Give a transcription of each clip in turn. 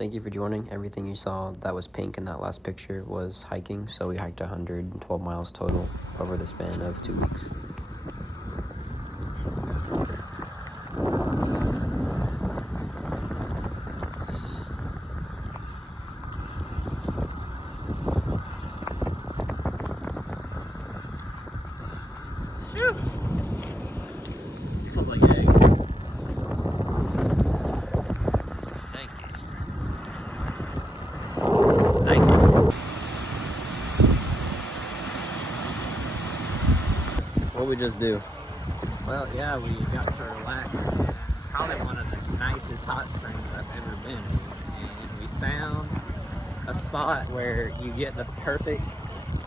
Thank you for joining. Everything you saw that was pink in that last picture was hiking, so we hiked 112 miles total over the span of 2 weeks. Smells like eggs. Stanky. What we just do? Well, yeah, we got to relax in probably one of the nicest hot springs I've ever been in. And we found a spot where you get the perfect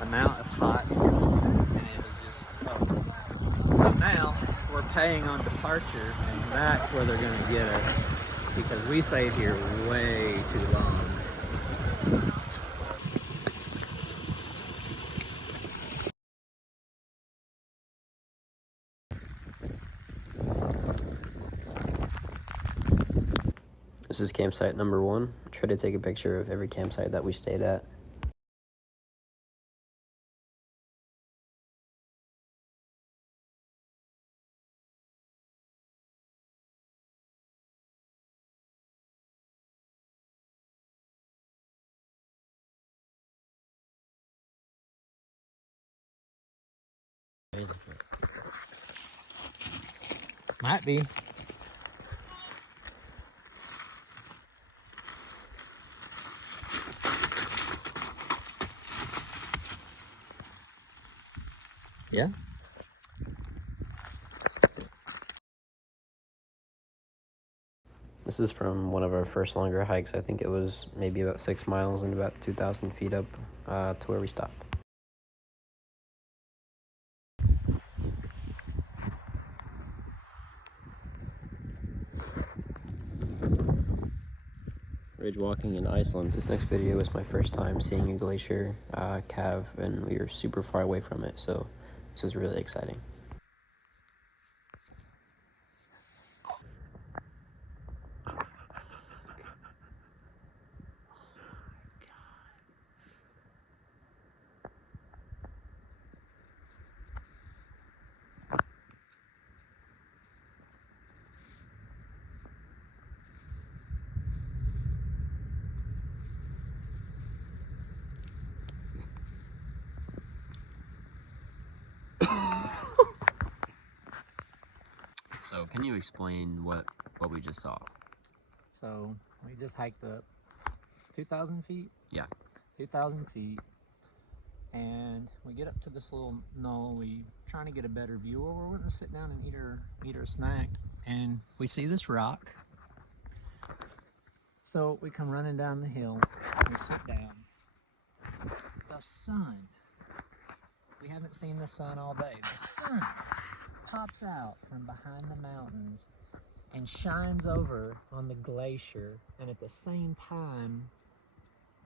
amount of hot, and it was just perfect. So now we're paying on departure, and that's where they're going to get us because we stayed here way too long. This is campsite number 1. Try to take a picture of every campsite that we stayed at. Might be. Yeah. This is from one of our first longer hikes. I think it was maybe about 6 miles and about 2,000 feet up to where we stopped. Ridge walking in Iceland. This next video was my first time seeing a glacier calve, and we were super far away from it, so this was really exciting. So, can you explain what we just saw? So we just hiked up 2,000 feet? Yeah. 2,000 feet. And we get up to this little knoll. We trying to get a better view, or we're wanting to sit down and eat our snack. And we see this rock. So we come running down the hill. We sit down. The sun. We haven't seen the sun all day. The sun pops out from behind the mountains and shines over on the glacier, and at the same time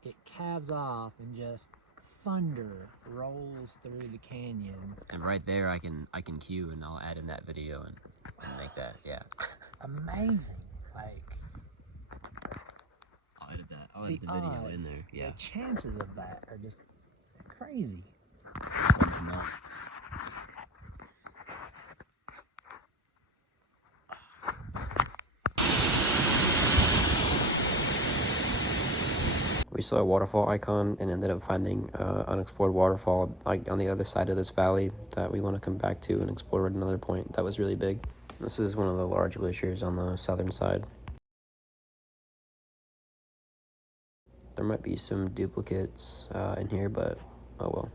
it calves off and just thunder rolls through the canyon. And right there I can cue, and I'll add in that video and make that, yeah. Amazing. Like, I'll edit that. I'll edit the video in there, yeah. The chances of that are just crazy. We saw a waterfall icon and ended up finding unexplored waterfall like on the other side of this valley that we want to come back to and explore at another point. That was really big. This is one of the large glaciers on the southern side. There might be some duplicates in here, but oh well.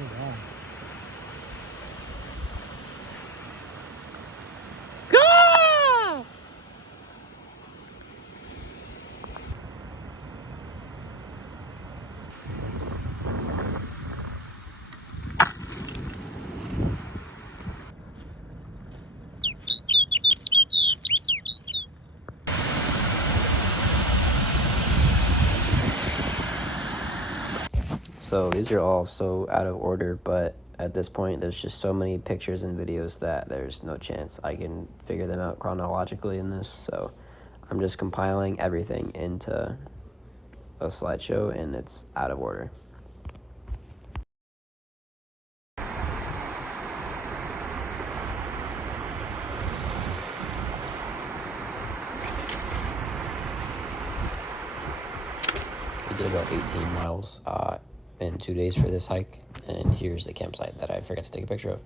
Oh, wow. So these are all so out of order, but at this point, there's just so many pictures and videos that there's no chance I can figure them out chronologically in this. So I'm just compiling everything into a slideshow, and it's out of order. We did about 18 miles in 2 days for this hike, and here's the campsite that I forgot to take a picture of.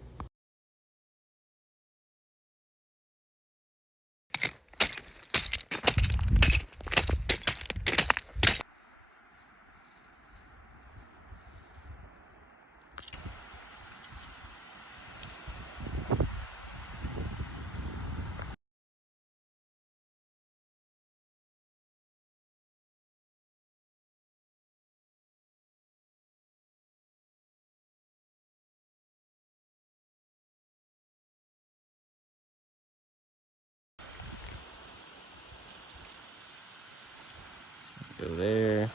Go there.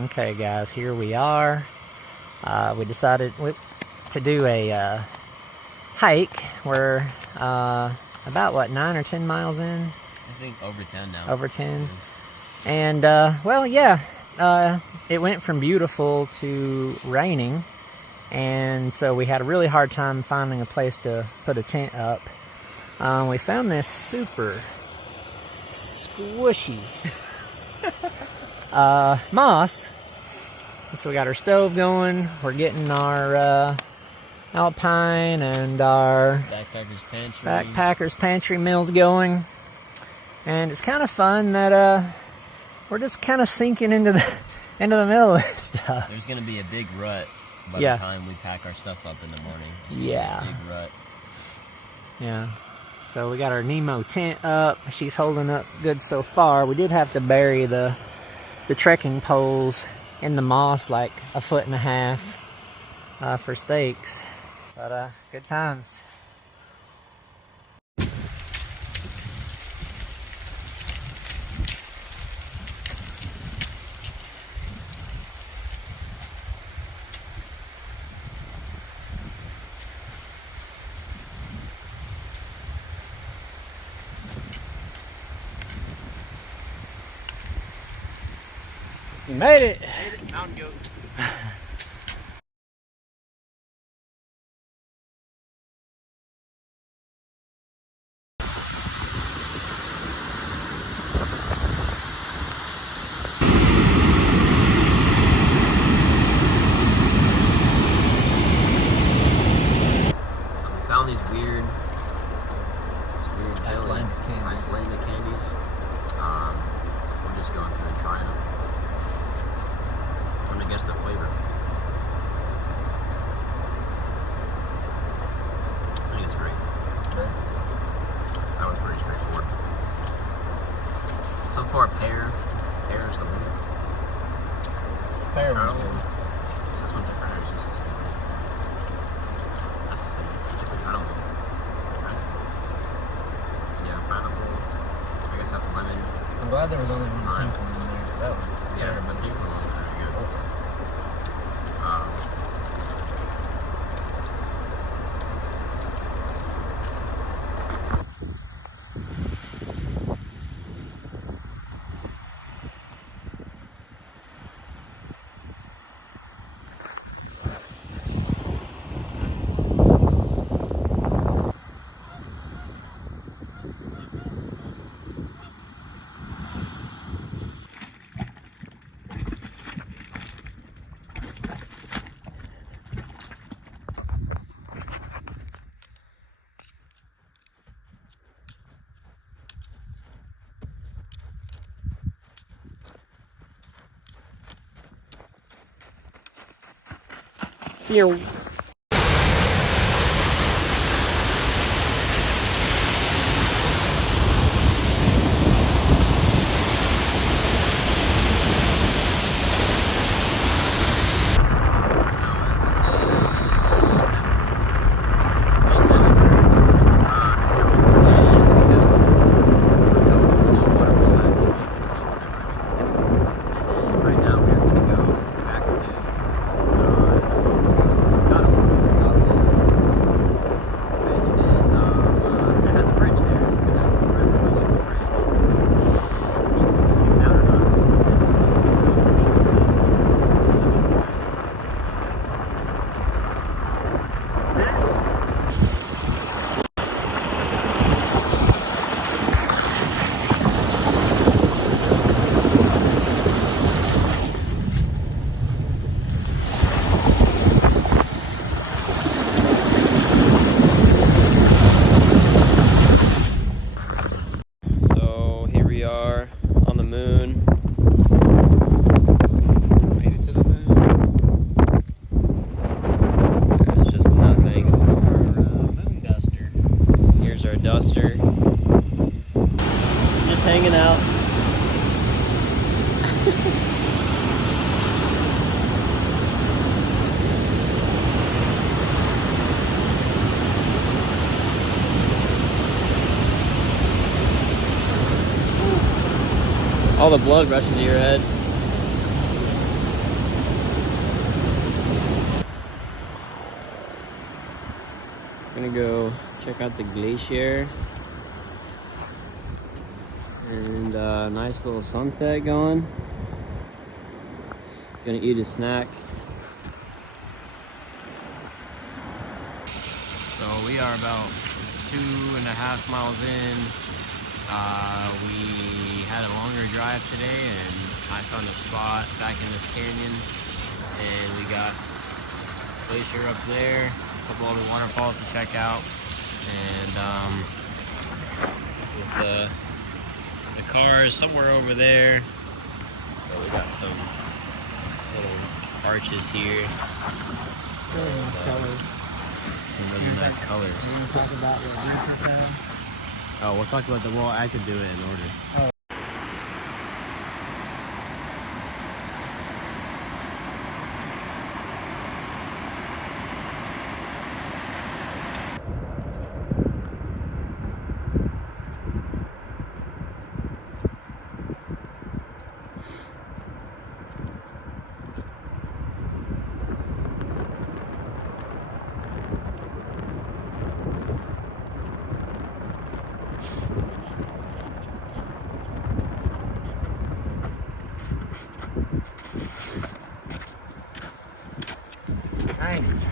Okay, guys, here we are. We decided to do a hike. We're about, what, 9 or 10 miles in? I think over 10 now. Over 10. And, well, yeah, it went from beautiful to raining. And so we had a really hard time finding a place to put a tent up. We found this super squishy moss. So we got our stove going. We're getting our Alpine and our Backpackers Pantry meals going. And it's kind of fun that we're just kind of sinking into the middle of this stuff. There's going to be a big rut by the time we pack our stuff up in the morning. Yeah. Big rut. Yeah. So we got our Nemo tent up. She's holding up good so far. We did have to bury the trekking poles in the moss like 1.5 feet for stakes. But good times. You made it! Mountain goat. Found these weird Icelandic candies. We're just going through and trying them. I'm gonna guess the flavor. I think it's great. That was pretty straightforward. So far, pear is the winner. Pear was Charlie? good. Is this one different or is this the same? That's the same. I don't know. Right? Yeah, pineapple. I guess that's lemon. I'm glad there was only one Lime. pink one in there. That was Yeah, terrible. but the pink one was pretty good. Pew. duster. Just hanging out. All the blood rushing to your head. Gonna go check out the glacier. And nice little sunset going. Gonna eat a snack. So we are about 2.5 miles in. We had a longer drive today, and I found a spot back in this canyon, and we got glacier up there, a couple other waterfalls to check out, and this is the cars somewhere over there. So we got some little arches here. Really nice colors. Some really nice colors. You want to talk about your winter time? Oh, we'll talk about well, I could do it in order. Oh. Nice.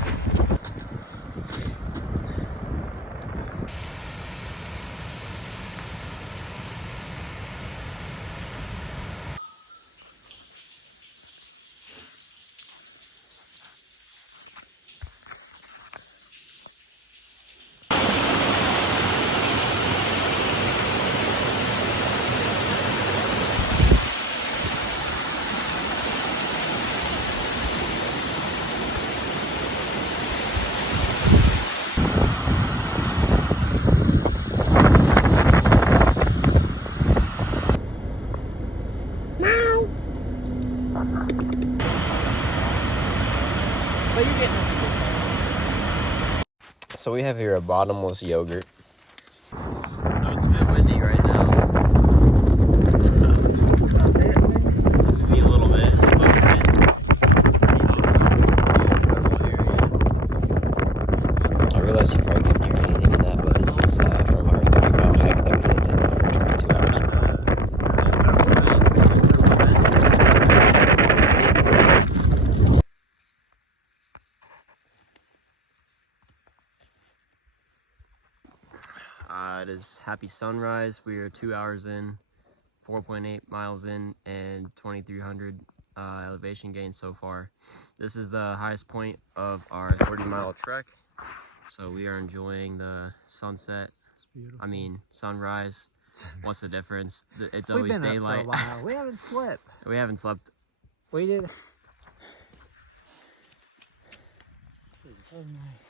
But you're getting So we have here a bottomless yogurt. So it's a bit windy right now. Maybe a little bit. I realize you probably couldn't hear anything in that, but this is from our 30-mile hike that we did in under 22 hours. It is happy sunrise. We are 2 hours in, 4.8 miles in, and 2,300 elevation gain so far. This is the highest point of our 30-mile trek. So we are enjoying the sunset. It's beautiful. I mean, sunrise. What's the difference? It's We've always been daylight. up for a while. We haven't slept. We haven't slept. We did. This is so nice.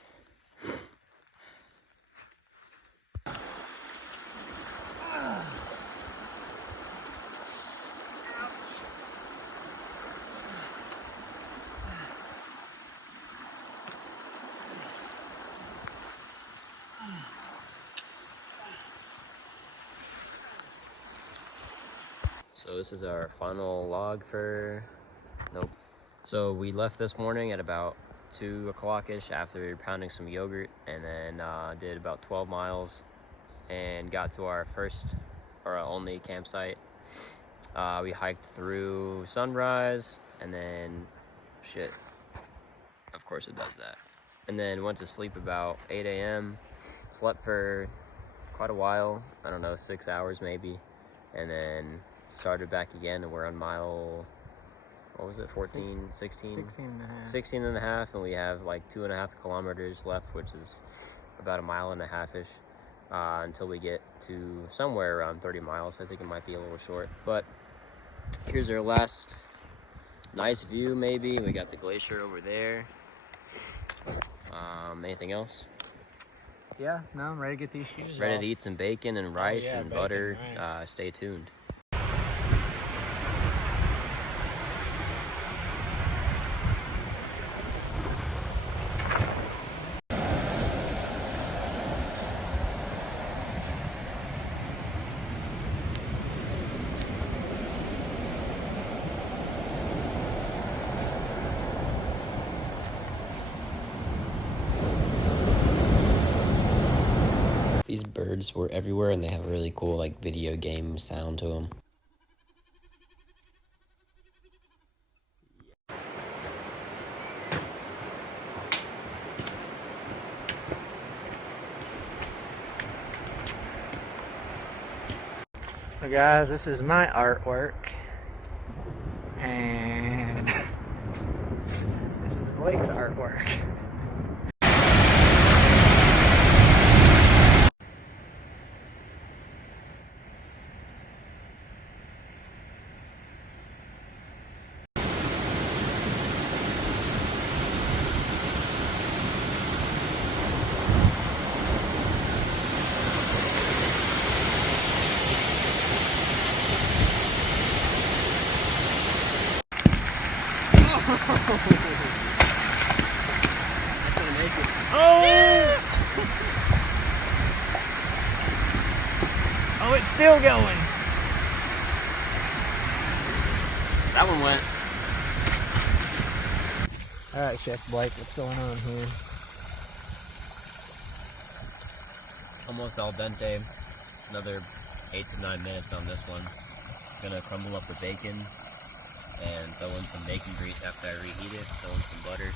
So this is our final log for, nope. So we left this morning at about 2 o'clock-ish after pounding some yogurt, and then did about 12 miles and got to our first or only campsite. We hiked through sunrise, and then, shit, of course it does that. And then went to sleep about 8 a.m. Slept for quite a while, I don't know, 6 hours maybe, and then started back again, and we're on mile, what was it, 14, 16? 16 and a half. 16 and a half, and we have like 2.5 kilometers left, which is about 1.5 miles-ish, until we get to somewhere around 30 miles. I think it might be a little short, but here's our last nice view maybe. We got the glacier over there. Anything else? Yeah, no, I'm ready to get these shoes Ready off. to eat some bacon and rice yeah, and bacon butter. and rice. Stay tuned. These birds were everywhere, and they have a really cool like video game sound to them. So guys, this is my artwork, and this is Blake's artwork. Oh! Oh, it's still going. That one went. All right, Chef Blake, what's going on here? Almost al dente. Another 8 to 9 minutes on this one. Gonna crumble up the bacon and throw in some bacon grease after I reheat it. Throw in some butter,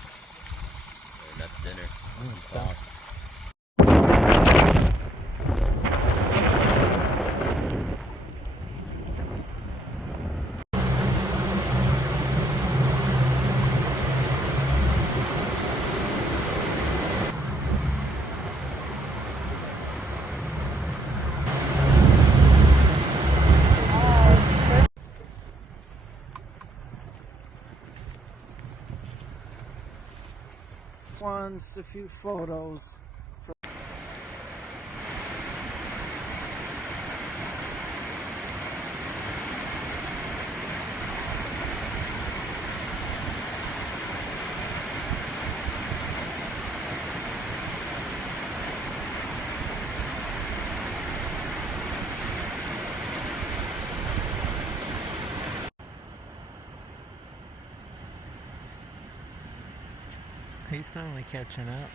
and that's dinner. Some sauce. Once a few photos. He's finally catching up.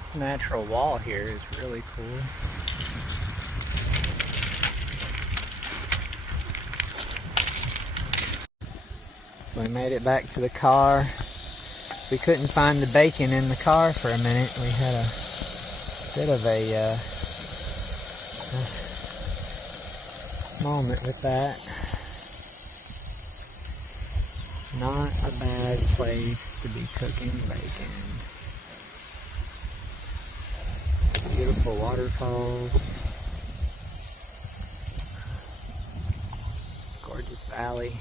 This natural wall here is really cool. So we made it back to the car. We couldn't find the bacon in the car for a minute. We had a bit of a moment with that. Not a bad place to be cooking bacon. Beautiful waterfalls. Gorgeous valley.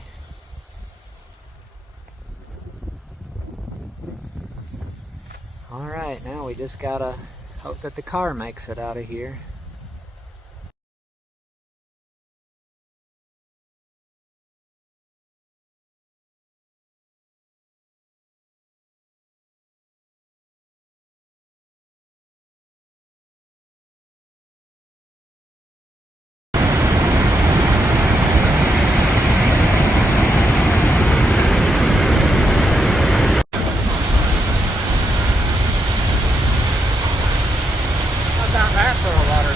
Alright, now we just gotta hope that the car makes it out of here. How about that for a water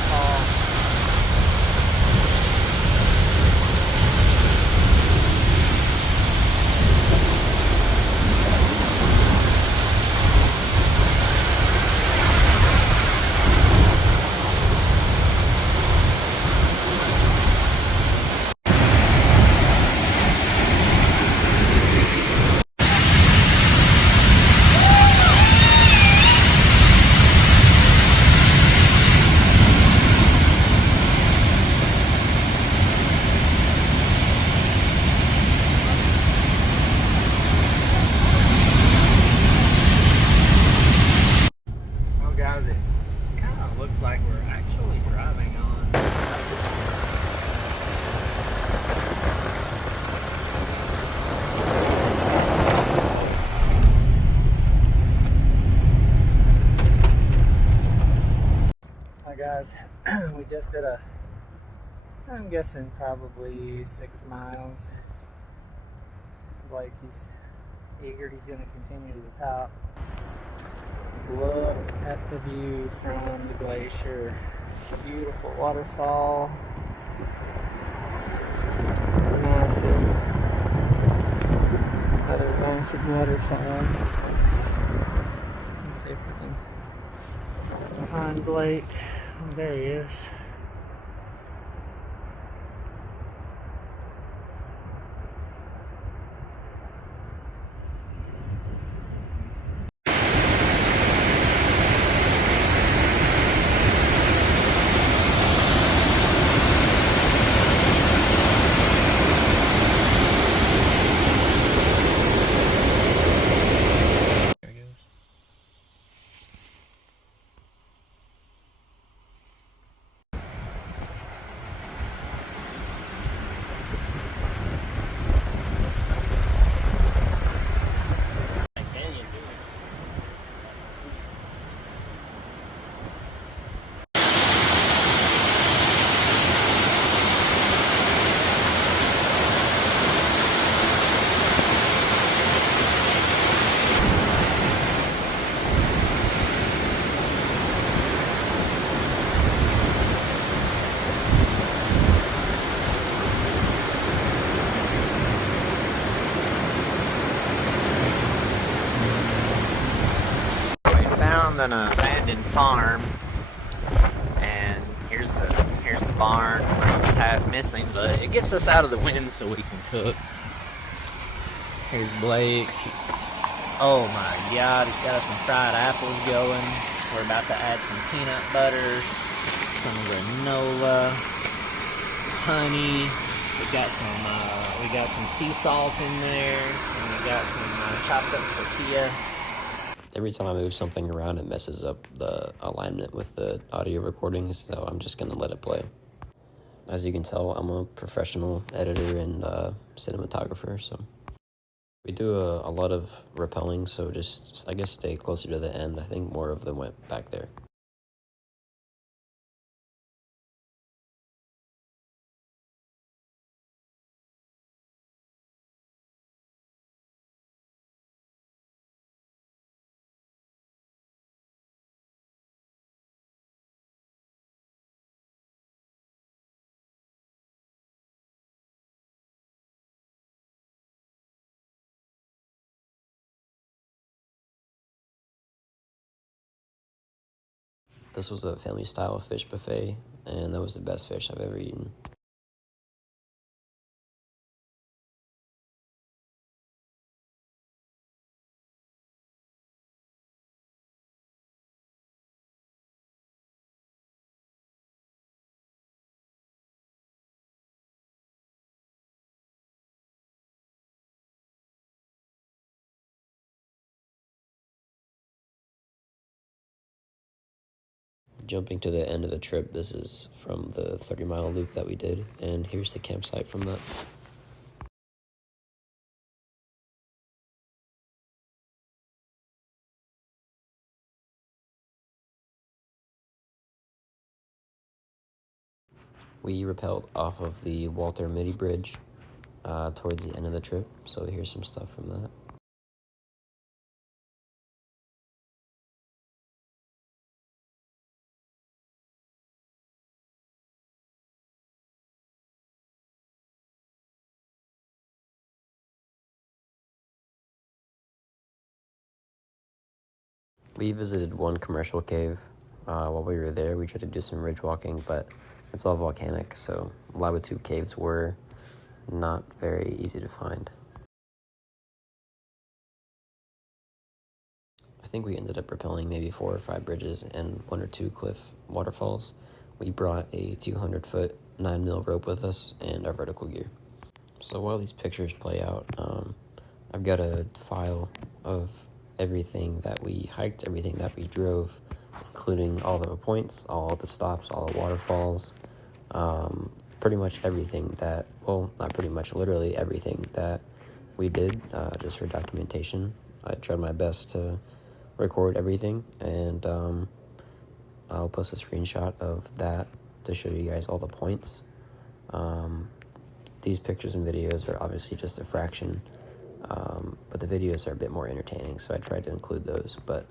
guys. We just did I'm guessing probably 6 miles. Blake, he's eager. He's going to continue to the top. Look at the view from the glacier. It's a beautiful waterfall. Just massive. Another massive waterfall. Let's see if we can find Blake. Oh, there he is. An abandoned farm, and here's the barn. Roof's half missing, but it gets us out of the wind so we can cook. Here's Blake. Oh my God, he's got some fried apples going. We're about to add some peanut butter, some granola, honey. We got some sea salt in there, and we got some chopped up tortilla. Every time I move something around, it messes up the alignment with the audio recordings, so I'm just going to let it play. As you can tell, I'm a professional editor and cinematographer, so we do a lot of rappelling, so just, I guess, stay closer to the end. I think more of them went back there. This was a family-style fish buffet, and that was the best fish I've ever eaten. Jumping to the end of the trip, this is from the 30-mile loop that we did, and here's the campsite from that. We rappelled off of the Walter Mitty Bridge towards the end of the trip, so here's some stuff from that. We visited one commercial cave. While we were there, we tried to do some ridge walking, but it's all volcanic, so Labutu caves were not very easy to find. I think we ended up rappelling maybe 4 or 5 bridges and 1 or 2 cliff waterfalls. We brought a 200-foot 9mm rope with us and our vertical gear. So while these pictures play out, I've got a file of everything that we hiked, everything that we drove, including all the points, all the stops, all the waterfalls, pretty much everything that, well, not pretty much, literally everything that we did, just for documentation. I tried my best to record everything, and I'll post a screenshot of that to show you guys all the points. These pictures and videos are obviously just a fraction, but the videos are a bit more entertaining, so I tried to include those. But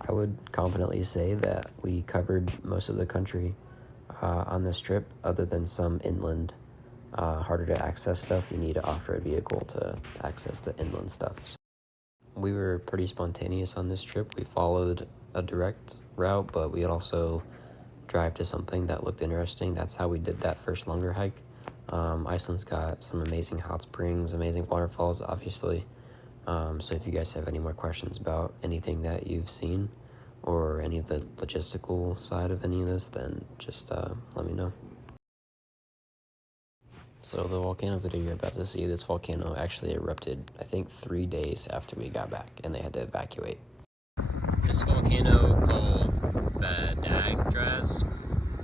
I would confidently say that we covered most of the country on this trip, other than some inland, harder to access stuff. You need an off-road vehicle to access the inland stuff. So we were pretty spontaneous on this trip. We followed a direct route, but we also drive to something that looked interesting. That's how we did that first longer hike. Iceland's got some amazing hot springs, amazing waterfalls, obviously. So if you guys have any more questions about anything that you've seen or any of the logistical side of any of this, then just let me know. So the volcano video you're about to see, this volcano actually erupted, I think, 3 days after we got back, and they had to evacuate. This volcano called Vadagdras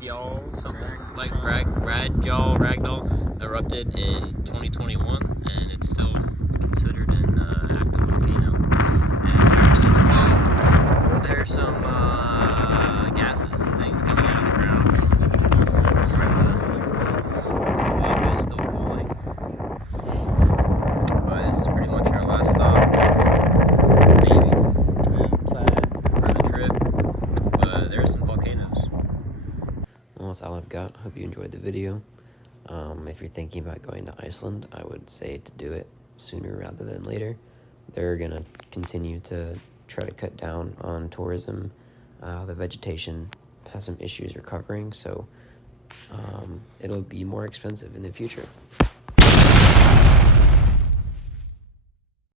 Fjall, something like Ragdoll, erupted in 2021, and it's still considered an active volcano. And there's some gases and things coming out of the ground. Lava is still cooling. But this is pretty much our last stop, maybe, for the trip. But there are some volcanoes. Well, that's all I've got. Hope you enjoyed the video. If you're thinking about going to Iceland, I would say to do it sooner rather than later. They're going to continue to try to cut down on tourism. The vegetation has some issues recovering, so it'll be more expensive in the future.